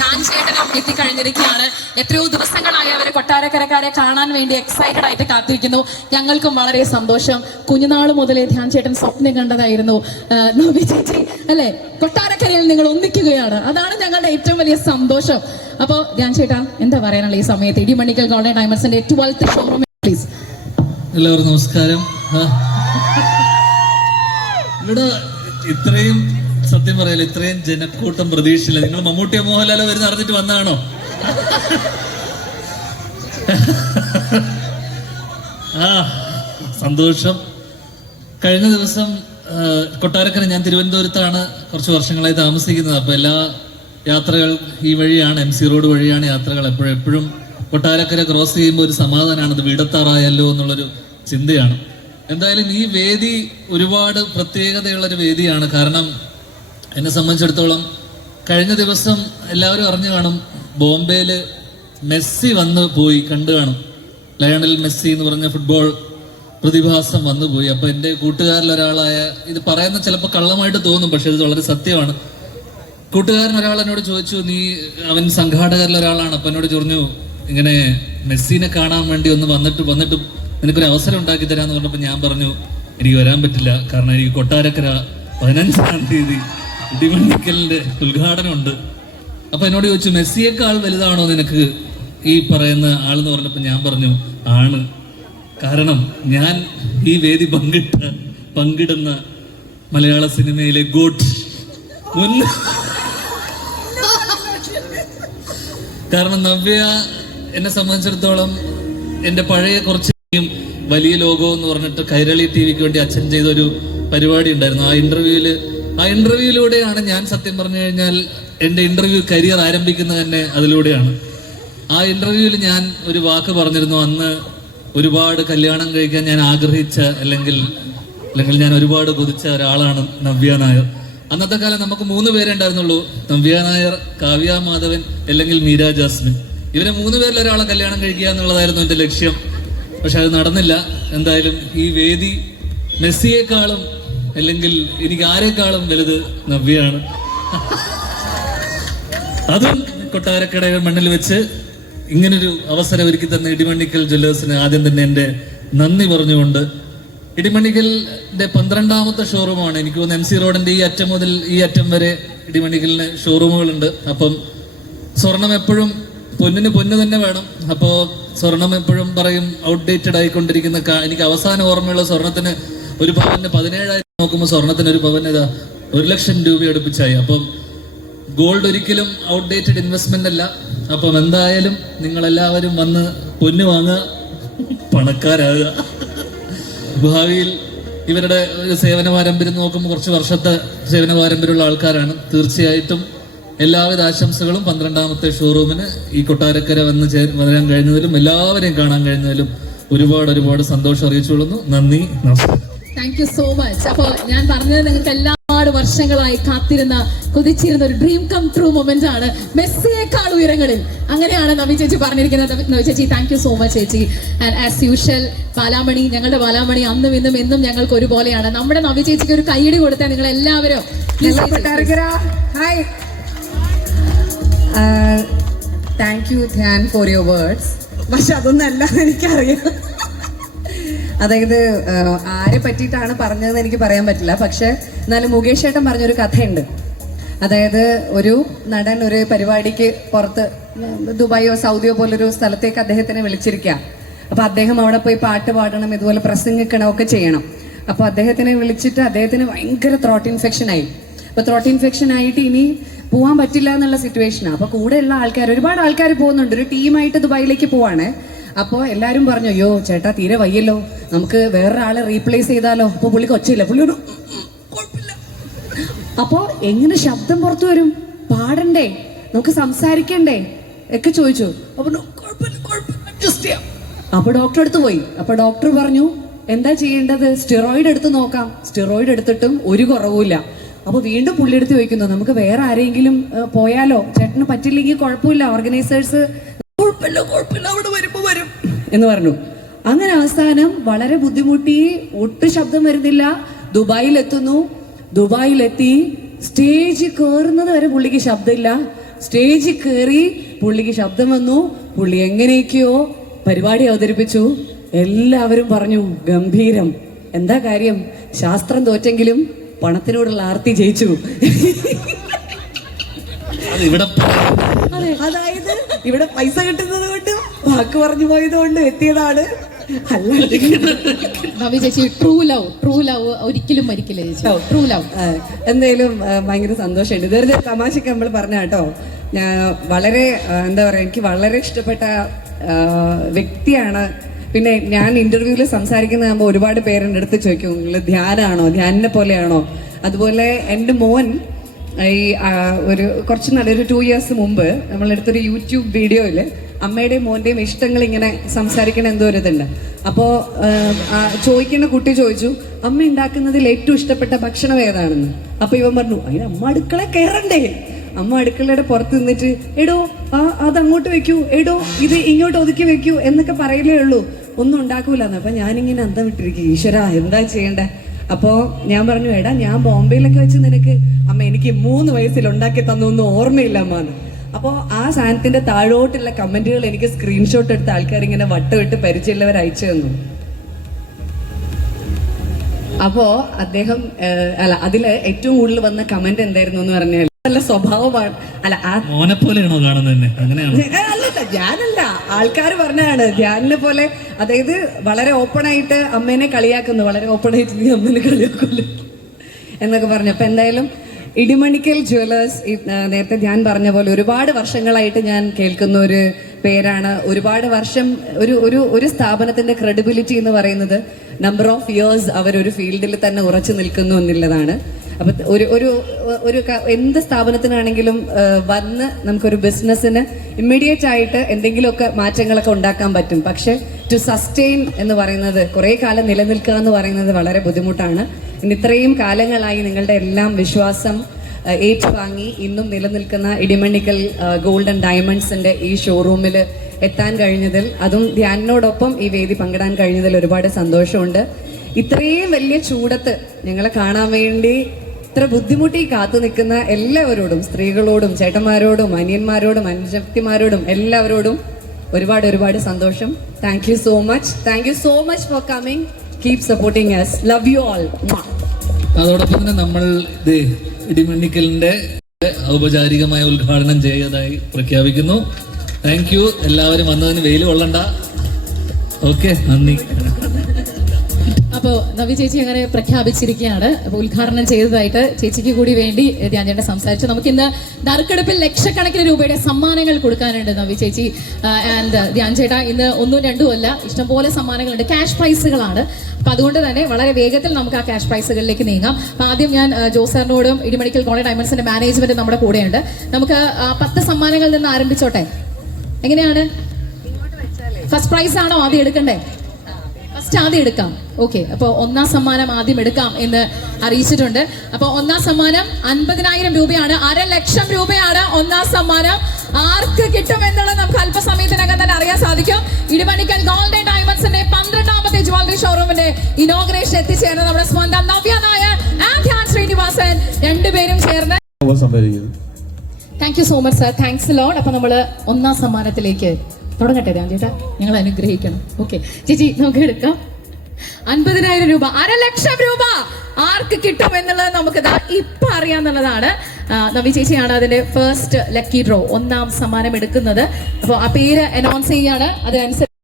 ധ്യാൻ ചേട്ടനും എത്തിക്കഴിഞ്ഞിരിക്കുകയാണ്. എത്രയോ ദിവസങ്ങളായി അവര് കൊട്ടാരക്കരക്കാരെ കാണാൻ വേണ്ടി എക്സൈറ്റഡ് ആയിട്ട് കാത്തിരിക്കുന്നു. ഞങ്ങൾക്കും വളരെ സന്തോഷം. കുഞ്ഞുനാൾ മുതലേ ധ്യാൻ ചേട്ടൻ സ്വപ്നം കണ്ടതായിരുന്നു നവ്യ ചേച്ചി അല്ലെ, കൊട്ടാരക്കരയിൽ നിങ്ങൾ ഒന്നിക്കുകയാണ്. അതാണ് ഞങ്ങളുടെ ഏറ്റവും വലിയ സന്തോഷം. അപ്പൊ ധ്യാൻ ചേട്ടാ എന്താ പറയാനുള്ള ഈ സമയത്ത് ഇടിമണ്ണിക്കൽ ഗോൾഡൻ ഡയമണ്ട്സിന്റെ 12th ഷോറൂം പ്ലീസ്. എല്ലാവർക്കും നമസ്കാരം. ഇവിടെ ഇത്രയും സത്യം പറയാലോ, ഇത്രയും ജനക്കൂട്ടം പ്രതീക്ഷിച്ചില്ല. നിങ്ങൾ മമ്മൂട്ടിയോ മോഹൻലാലോ വരുന്ന അറിഞ്ഞിട്ട് വന്നതാണോ? സന്തോഷം. കഴിഞ്ഞ ദിവസം കൊട്ടാരക്കര, ഞാൻ തിരുവനന്തപുരത്താണ് കുറച്ച് വർഷങ്ങളായി താമസിക്കുന്നത്. അപ്പൊ എല്ലാ യാത്രകൾ ഈ വഴിയാണ്, MC റോഡ് വഴിയാണ് യാത്രകൾ. എപ്പോഴും കൊട്ടാരക്കര ക്രോസ് ചെയ്യുമ്പോൾ ഒരു സമാധാനമാണ്, ഇത് വീടത്താറായല്ലോ എന്നുള്ളൊരു ചിന്തയാണ്. എന്തായാലും ഈ വേദി ഒരുപാട് പ്രത്യേകതയുള്ളൊരു വേദിയാണ്. കാരണം എന്നെ സംബന്ധിച്ചിടത്തോളം കഴിഞ്ഞ ദിവസം എല്ലാവരും അറിഞ്ഞു കാണും, ബോംബെയിൽ മെസ്സി വന്ന് പോയി, കണ്ടു കാണും. ലയണൽ മെസ്സി എന്ന് പറഞ്ഞ ഫുട്ബോൾ പ്രതിഭാസം വന്നുപോയി. അപ്പൊ എൻ്റെ കൂട്ടുകാരിലൊരാളായ, ഇത് പറയുന്ന ചിലപ്പോൾ കള്ളമായിട്ട് തോന്നും, പക്ഷെ ഇത് വളരെ സത്യമാണ്. കൂട്ടുകാരൻ ഒരാൾ എന്നോട് ചോദിച്ചു, അവൻ സംഘാടകരിൽ ഒരാളാണ്. അപ്പൊ എന്നോട് പറഞ്ഞു, ഇങ്ങനെ മെസ്സിനെ കാണാൻ വേണ്ടി ഒന്ന് വന്നിട്ട് നിനക്കൊരു അവസരം ഉണ്ടാക്കി തരാന്ന് പറഞ്ഞപ്പോൾ ഞാൻ പറഞ്ഞു, എനിക്ക് വരാൻ പറ്റില്ല. കാരണം എനിക്ക് കൊട്ടാരക്കര 15-ാം തീയതി ഇടിമണ്ണിക്കലിന്റെ ഉദ്ഘാടനം ഉണ്ട്. അപ്പൊ എന്നോട് ചോദിച്ചു, മെസ്സിയേക്കാൾ വലുതാണോ നിനക്ക് ഈ പറയുന്ന ആളെന്ന് പറഞ്ഞപ്പോൾ ഞാൻ പറഞ്ഞു, ആണ്. കാരണം ഞാൻ ഈ വേദി പങ്കിടുന്ന മലയാള സിനിമയിലെ ഗോട്ട് കാരണം നവ്യ എന്നെ സംബന്ധിച്ചിടത്തോളം എൻ്റെ പഴയ കുറച്ച് വലിയ ലോഗോ എന്ന് പറഞ്ഞിട്ട് കൈരളി TVക്ക് വേണ്ടി അച്ഛൻ ചെയ്തൊരു പരിപാടി ഉണ്ടായിരുന്നു. ആ ഇന്റർവ്യൂയിലൂടെയാണ് ഞാൻ സത്യം പറഞ്ഞു കഴിഞ്ഞാൽ എൻ്റെ ഇന്റർവ്യൂ കരിയർ ആരംഭിക്കുന്നത് തന്നെ അതിലൂടെയാണ്. ആ ഇന്റർവ്യൂവിൽ ഞാൻ ഒരു വാക്ക് പറഞ്ഞിരുന്നു, അന്ന് ഒരുപാട് കല്യാണം കഴിക്കാൻ ഞാൻ ആഗ്രഹിച്ച അല്ലെങ്കിൽ ഞാൻ ഒരുപാട് കൊതിച്ച ഒരാളാണ് നവ്യ നായർ. അന്നത്തെ കാലം നമുക്ക് 3 പേരേ ഉണ്ടായിരുന്നുള്ളൂ, നവ്യ നായർ, കാവ്യ മാധവൻ അല്ലെങ്കിൽ മീര ജാസ്മിൻ. ഇവരെ 3 പേരിൽ ഒരാളെ കല്യാണം കഴിക്കുക എന്നുള്ളതായിരുന്നു എൻ്റെ ലക്ഷ്യം. പക്ഷെ അത് നടന്നില്ല. എന്തായാലും ഈ വേദി മെസ്സിയേക്കാളും അല്ലെങ്കിൽ എനിക്ക് ആരെക്കാളും വലുത് നവ്യയാണ്. അതും കൊട്ടാരക്കര മണ്ണിൽ വെച്ച് ഇങ്ങനൊരു അവസരം ഒരുക്കി തന്ന ഇടിമണ്ണിക്കൽ ജ്വല്ലേഴ്സിന് ആദ്യം തന്നെ എൻ്റെ നന്ദി പറഞ്ഞുകൊണ്ട്, ഇടിമണ്ണിക്കലിന്റെ 12ാമത്തെ ഷോറൂമാണ്. എനിക്ക് തോന്നുന്നു MC റോഡിന്റെ ഈ അറ്റം മുതൽ ഈ അറ്റം വരെ ഇടിമണ്ണിക്കലിന് ഷോറൂമുകളുണ്ട്. അപ്പം സ്വർണം എപ്പോഴും പൊന്നിന് പൊന്ന് തന്നെ വേണം. അപ്പോൾ സ്വർണം എപ്പോഴും പറയും ഔട്ട്ഡേറ്റഡ് ആയിക്കൊണ്ടിരിക്കുന്ന. എനിക്ക് അവസാന ഓർമ്മയുള്ള സ്വർണത്തിന് ഒരു പവന് 17,000 നോക്കുമ്പോൾ സ്വർണത്തിന് ഒരു പവന് 1,00,000 രൂപ അടുപ്പിച്ചായി. അപ്പം ഗോൾഡ് ഒരിക്കലും ഔട്ട്ഡേറ്റഡ് ഇൻവെസ്റ്റ്മെന്റ് അല്ല. അപ്പം എന്തായാലും നിങ്ങളെല്ലാവരും വന്ന് പൊന്ന് വാങ്ങുക, പണക്കാരാകുക. ഭാവിയിൽ ഇവരുടെ സേവന പാരമ്പര്യം നോക്കുമ്പോൾ കുറച്ച് വർഷത്തെ സേവന പാരമ്പര്യമുള്ള ആൾക്കാരാണ്. തീർച്ചയായിട്ടും എല്ലാവിധ ആശംസകളും 12ാമത്തെ ഷോറൂമിന് ഈ കൊട്ടാരക്കര വരാൻ കഴിഞ്ഞതിലും എല്ലാവരെയും കാണാൻ കഴിഞ്ഞതിലും ഒരുപാട് സന്തോഷം അറിയിച്ചുകൊള്ളുന്നു. നന്ദി, നമസ്കാരം. Thank you so much. അപ്പോൾ ഞാൻ പറഞ്ഞത് നിങ്ങൾക്ക് ഒരുപാട് വർഷങ്ങളായി കൊതിച്ചിരുന്ന ഒരു ഡ്രീം കം ട്രൂ മൊമെന്റ് ആണ്. മെസ്സിയേക്കാൾ ഉയരങ്ങളിൽ, അങ്ങനെയാണ് നവി ചേച്ചി പറഞ്ഞിരിക്കുന്നത്. നവി ചേച്ചി താങ്ക് യു സോ മച്ച് ചേച്ചി. ആൻഡ് ആസ് യൂഷ്വൽ ബാലാമണി, ഞങ്ങളുടെ ബാലാമണി അന്നും ഇന്നും എന്നും ഞങ്ങൾക്ക് ഒരുപോലെയാണ്. നമ്മുടെ നവി ചേച്ചിക്ക് ഒരു കൈയടി കൊടുത്താൽ നിങ്ങൾ എല്ലാവരും. Thank you Dhyan for your words. പക്ഷെ അതൊന്നല്ല എനിക്കറിയാം. അതായത് ആരെ പറ്റിയിട്ടാണ് പറഞ്ഞതെന്ന് എനിക്ക് പറയാൻ പറ്റില്ല. പക്ഷെ എന്നാലും മുകേഷ് ഏട്ടൻ പറഞ്ഞൊരു കഥയുണ്ട്. അതായത് ഒരു നടൻ ഒരു പരിപാടിക്ക് പുറത്ത് ദുബായോ സൗദിയോ പോലൊരു സ്ഥലത്തേക്ക് അദ്ദേഹത്തിനെ വിളിച്ചിരിക്കുക. അപ്പൊ അദ്ദേഹം അവിടെ പോയി പാട്ട് പാടണം, ഇതുപോലെ പ്രസംഗിക്കണം ഒക്കെ ചെയ്യണം. അപ്പൊ അദ്ദേഹത്തിനെ വിളിച്ചിട്ട് അദ്ദേഹത്തിന് ഭയങ്കര ത്രോട്ട് ഇൻഫെക്ഷൻ ആയി. അപ്പൊ ത്രോട്ട് ഇൻഫെക്ഷൻ ആയിട്ട് ഇനി പോകാൻ പറ്റില്ല എന്നുള്ള സിറ്റുവേഷനാണ്. അപ്പൊ കൂടെയുള്ള ഒരുപാട് ആൾക്കാർ പോകുന്നുണ്ട്. ഒരു ടീമായിട്ട് ദുബായിലേക്ക് പോവാണ്. അപ്പോൾ എല്ലാവരും പറഞ്ഞു, അയ്യോ ചേട്ടാ തീരെ വയ്യല്ലോ, നമുക്ക് വേറൊരാളെ റീപ്ലേസ് ചെയ്താലോ. അപ്പൊ പുള്ളിക്ക് ഒച്ചയില്ല, പുള്ളിയോട് കുഴപ്പമില്ല. അപ്പോ എങ്ങനെ ശബ്ദം പുറത്തു വരും? പാടണ്ടേ, നമുക്ക് സംസാരിക്കണ്ടേ ഒക്കെ ചോദിച്ചു. അപ്പൊ അഡ്ജസ്റ്റ് ചെയ്യാം. അപ്പൊ ഡോക്ടർ അടുത്ത് പോയി. അപ്പൊ ഡോക്ടർ പറഞ്ഞു, എന്താ ചെയ്യേണ്ടത്? സ്റ്റിറോയിഡ് എടുത്ത് നോക്കാം. സ്റ്റിറോയിഡ് എടുത്തിട്ടും ഒരു കുറവുമില്ല. അപ്പൊ വീണ്ടും പുള്ളി എടുത്ത് ചോദിക്കുന്നു, നമുക്ക് വേറെ ആരെങ്കിലും പോയാലോ? ചേട്ടന് പറ്റില്ലെങ്കിൽ കുഴപ്പമില്ല, ഓർഗനൈസേഴ്സ് കുഴപ്പമില്ല അവിടെ വരുമ്പോ വരും എന്ന് പറഞ്ഞു. അങ്ങനെ അവസാനം വളരെ ബുദ്ധിമുട്ടി, ഒട്ടും ശബ്ദം വരുന്നില്ല, ദുബായിലെത്തുന്നു. ദുബായിലെത്തി സ്റ്റേജ് കയറുന്നത് വരെ പുള്ളിക്ക് ശബ്ദമില്ല. സ്റ്റേജിൽ കയറി പുള്ളിക്ക് ശബ്ദം വന്നു, പുള്ളി എങ്ങനെയൊക്കെയോ പരിപാടി അവതരിപ്പിച്ചു. എല്ലാവരും പറഞ്ഞു ഗംഭീരം. എന്താ കാര്യം? ശാസ്ത്രം തോറ്റെങ്കിലും പണത്തിനോടുള്ള ആർത്തി ജയിച്ചു. അത് ഇവിടെ അതായത് ഇവിടെ പൈസ കിട്ടുന്നത് കൊണ്ട് വാക്ക് പറഞ്ഞു പോയത് കൊണ്ട് എത്തിയതാണ്. അല്ലാണ്ട് നവ്യ ചേച്ചി ട്രൂ ലവ് ഒരിക്കലും മരിക്കില്ല ചേച്ചി. ട്രൂ ലവ് എന്തായാലും ഭയങ്കര സന്തോഷമുണ്ട്. ഇതൊരു തമാശക്ക് നമ്മൾ പറഞ്ഞ കേട്ടോ. ഞാൻ വളരെ എന്താ പറയാ, എനിക്ക് വളരെ ഇഷ്ടപ്പെട്ട വ്യക്തിയാണ്. പിന്നെ ഞാൻ ഇന്റർവ്യൂവിൽ സംസാരിക്കുന്നതാകുമ്പോൾ ഒരുപാട് പേരെൻ്റെ അടുത്ത് ചോദിക്കും, നിങ്ങൾ ധ്യാനാണോ, ധ്യാനിനെ പോലെയാണോ? അതുപോലെ എൻ്റെ മോൻ ഈ ഒരു കുറച്ച് നല്ലൊരു 2 years മുമ്പ് നമ്മളെടുത്തൊരു യൂട്യൂബ് വീഡിയോയിൽ അമ്മയുടെയും മോൻ്റെയും ഇഷ്ടങ്ങൾ ഇങ്ങനെ സംസാരിക്കണ എന്തോ ഒരു ഇതുണ്ട്. അപ്പോൾ ചോദിക്കുന്ന കുട്ടി ചോദിച്ചു, അമ്മ ഉണ്ടാക്കുന്നതിൽ ഏറ്റവും ഇഷ്ടപ്പെട്ട ഭക്ഷണം ഏതാണെന്ന്. അപ്പോൾ ഇവൻ പറഞ്ഞു, അതിന് അമ്മ അടുക്കള കയറണ്ടേ, അമ്മ അടുക്കളയുടെ പുറത്ത് നിന്നിട്ട് എടോ അത് അങ്ങോട്ട് വെക്കൂ, എടോ ഇത് ഇങ്ങോട്ട് ഒതുക്കി വെക്കൂ എന്നൊക്കെ പറയലേ ഉള്ളൂ, ഒന്നും ഉണ്ടാക്കൂലെന്ന്. അപ്പം ഞാനിങ്ങനെ അന്തം വിട്ടിരിക്കും, ഈശ്വര എന്താ ചെയ്യണ്ടേ? അപ്പോൾ ഞാൻ പറഞ്ഞു, എടാ ഞാൻ ബോംബെയിലൊക്കെ വെച്ച് നിനക്ക് അമ്മ എനിക്ക് 3 വയസ്സിൽ ഉണ്ടാക്കി തന്നൊന്നും ഓർമ്മയില്ല അമ്മ എന്ന്. അപ്പോൾ ആ സാധനത്തിന്റെ താഴോട്ടുള്ള കമന്റുകൾ എനിക്ക് സ്ക്രീൻഷോട്ട് എടുത്ത ആൾക്കാർ ഇങ്ങനെ വട്ടമിട്ട് പരിചയമുള്ളവർ അയച്ചു തന്നു. അപ്പോ അദ്ദേഹം അതില് ഏറ്റവും കൂടുതൽ വന്ന കമന്റ് എന്തായിരുന്നു എന്ന് പറഞ്ഞാൽ, നല്ല സ്വഭാവമാണ്, അല്ല മോനെ പോലെയാണോ കാണുന്നത്? അങ്ങനെയാണ്. അല്ലല്ല, ഞാനല്ല, ആൾക്കാർ പറഞ്ഞതാണ് ധ്യാനിനെ പോലെ. അതായത് വളരെ ഓപ്പൺ ആയിട്ട് അമ്മേനെ കളിയാക്കുന്നു, വളരെ ഓപ്പൺ ആയിട്ട് നീ അമ്മേനെ കളിയാക്കുമല്ലോ എന്നൊക്കെ പറഞ്ഞു. അപ്പൊ എന്തായാലും ഇടിമണിക്കൽ ജ്വല്ലേഴ്സ് നേരത്തെ ഞാൻ പറഞ്ഞ പോലെ ഒരുപാട് വർഷങ്ങളായിട്ട് ഞാൻ കേൾക്കുന്ന ഒരു പേരാണ്. ഒരുപാട് വർഷം ഒരു സ്ഥാപനത്തിന്റെ ക്രെഡിബിലിറ്റി എന്ന് പറയുന്നത് നമ്പർ ഓഫ് ഇയേഴ്സ് അവരൊരു ഫീൽഡിൽ തന്നെ ഉറച്ചു നിൽക്കുന്നു എന്നുള്ളതാണ്. അപ്പൊ ഒരു എന്ത് സ്ഥാപനത്തിനാണെങ്കിലും വന്ന് നമുക്കൊരു ബിസിനസ്സിന് ഇമ്മീഡിയറ്റ് ആയിട്ട് എന്തെങ്കിലുമൊക്കെ മാറ്റങ്ങളൊക്കെ ഉണ്ടാക്കാൻ പറ്റും. പക്ഷെ ടു സസ്റ്റെയിൻ എന്ന് പറയുന്നത്, കുറെ കാലം നിലനിൽക്കുക എന്ന് പറയുന്നത് വളരെ ബുദ്ധിമുട്ടാണ്. ഇന്ന് ഇത്രയും കാലങ്ങളായി നിങ്ങളുടെ എല്ലാം വിശ്വാസം ഏറ്റുവാങ്ങി ഇന്നും നിലനിൽക്കുന്ന ഇടിമണിക്കൽ ഗോൾഡ് ആൻഡ് ഡയമണ്ട്സിന്റെ ഈ ഷോറൂമിൽ എത്താൻ കഴിഞ്ഞതിൽ, അതും ധ്യാനിനോടൊപ്പം ഈ വേദി പങ്കിടാൻ കഴിഞ്ഞതിൽ ഒരുപാട് സന്തോഷമുണ്ട്. ഇത്രയും വലിയ ചൂടത്ത് ഞങ്ങളെ കാണാൻ വേണ്ടി ഇത്ര ബുദ്ധിമുട്ടി കാത്തു നിൽക്കുന്ന എല്ലാവരോടും, സ്ത്രീകളോടും ചേട്ടന്മാരോടും അനിയന്മാരോടും അനുജത്തിമാരോടും എല്ലാവരോടും ഒരുപാട് സന്തോഷം. Thank you so much for coming. Keep supporting us. Love you all. അതോടൊപ്പം തന്നെ നമ്മൾ ഇടിമണ്ണിക്കലിന്റെ ഔപചാരികമായ ഉദ്ഘാടനം ചെയ്തതായി പ്രഖ്യാപിക്കുന്നു. Thank you. എല്ലാവരും വന്നതിന് വെയിൽ കൊള്ളണ്ട. ഓക്കെ, നന്ദി. അപ്പോൾ നവ്യ ചേച്ചി അങ്ങനെ പ്രഖ്യാപിച്ചിരിക്കുകയാണ്. അപ്പോൾ ഉദ്ഘാടനം ചെയ്തതായിട്ട് ചേച്ചിക്ക് കൂടി വേണ്ടി ധ്യാൻ ചേട്ടൻ സംസാരിച്ചു. നമുക്കിന്ന് നറുക്കെടുപ്പിൽ ലക്ഷക്കണക്കിന് രൂപയുടെ സമ്മാനങ്ങൾ കൊടുക്കാനുണ്ട് നവ്യ ചേച്ചി ആൻഡ് ധ്യാൻ ചേട്ടാ. ഇന്ന് 1ഉം 2ഉം അല്ല, ഇഷ്ടംപോലെ സമ്മാനങ്ങളുണ്ട്, ക്യാഷ് പ്രൈസുകളാണ്. അപ്പൊ അതുകൊണ്ട് തന്നെ വളരെ വേഗത്തിൽ നമുക്ക് ആ ക്യാഷ് പ്രൈസുകളിലേക്ക് നീങ്ങാം. അപ്പൊ ആദ്യം ഞാൻ ജോസാറിനോടും ഇടിമണിക്കൽ ഗോൾഡ് ഡയമണ്ട്സിന്റെ മാനേജ്മെന്റ് നമ്മുടെ കൂടെയുണ്ട്. നമുക്ക് 10 സമ്മാനങ്ങളിൽ നിന്ന് ആരംഭിച്ചോട്ടെ. എങ്ങനെയാണ്? ഫസ്റ്റ് പ്രൈസ് ആണോ ആദ്യം എടുക്കണ്ടേ? ഫസ്റ്റ് ആദ്യം എടുക്കാം. ഓക്കെ, അപ്പോൾ 1ാം സമ്മാനം ആദ്യം എടുക്കാം എന്ന് അറിയിച്ചിട്ടുണ്ട്. അപ്പോൾ 1ാം സമ്മാനം 50,000 രൂപയാണ്. 1,00,000 രൂപയാണ് 1ാം സമ്മാനം. ആർക്ക് കിട്ടും എന്നുള്ളത് നമുക്ക് അല്പസമയത്തിനകം തന്നെ അറിയാൻ സാധിക്കും. ഇടിമണിക്കൽ ഗോൾഡ് ആൻഡ് ഡയമണ്ട്സിന്റെ 12ാമത്തെ ജ്വല്ലറി ഷോറൂമിന്റെ ഇനോഗ്രേഷൻ എത്തിച്ചേർന്ന നമ്മുടെ സ്വന്തം നവ്യ നായർ ആൻഡ് ധ്യാൻ ശ്രീനിവാസൻ രണ്ടുപേരും ചേർന്ന്. Thank you so much sir, thanks load. അപ്പൊ നമ്മള് 1ാം സമ്മാനത്തിലേക്ക് തുടങ്ങട്ടെ ധ്യാൻ ചേട്ടാ, ഞങ്ങൾ അനുഗ്രഹിക്കണം. ഓക്കെ ചേച്ചി, നമുക്ക് എടുക്കാം. 50,000 രൂപ, 1,00,000 രൂപ ആർക്ക് കിട്ടും എന്നുള്ളത് നമുക്ക് ഇപ്പൊ അറിയാന്നുള്ളതാണ്. നവി ചേച്ചിയാണ് അതിന്റെ ഫസ്റ്റ് ലക്കി ഡ്രോ 1ാം സമ്മാനം എടുക്കുന്നത്. അപ്പോൾ ആ പേര് അനൗൺസ് ചെയ്യാണ്. അതിനനുസരിച്ച്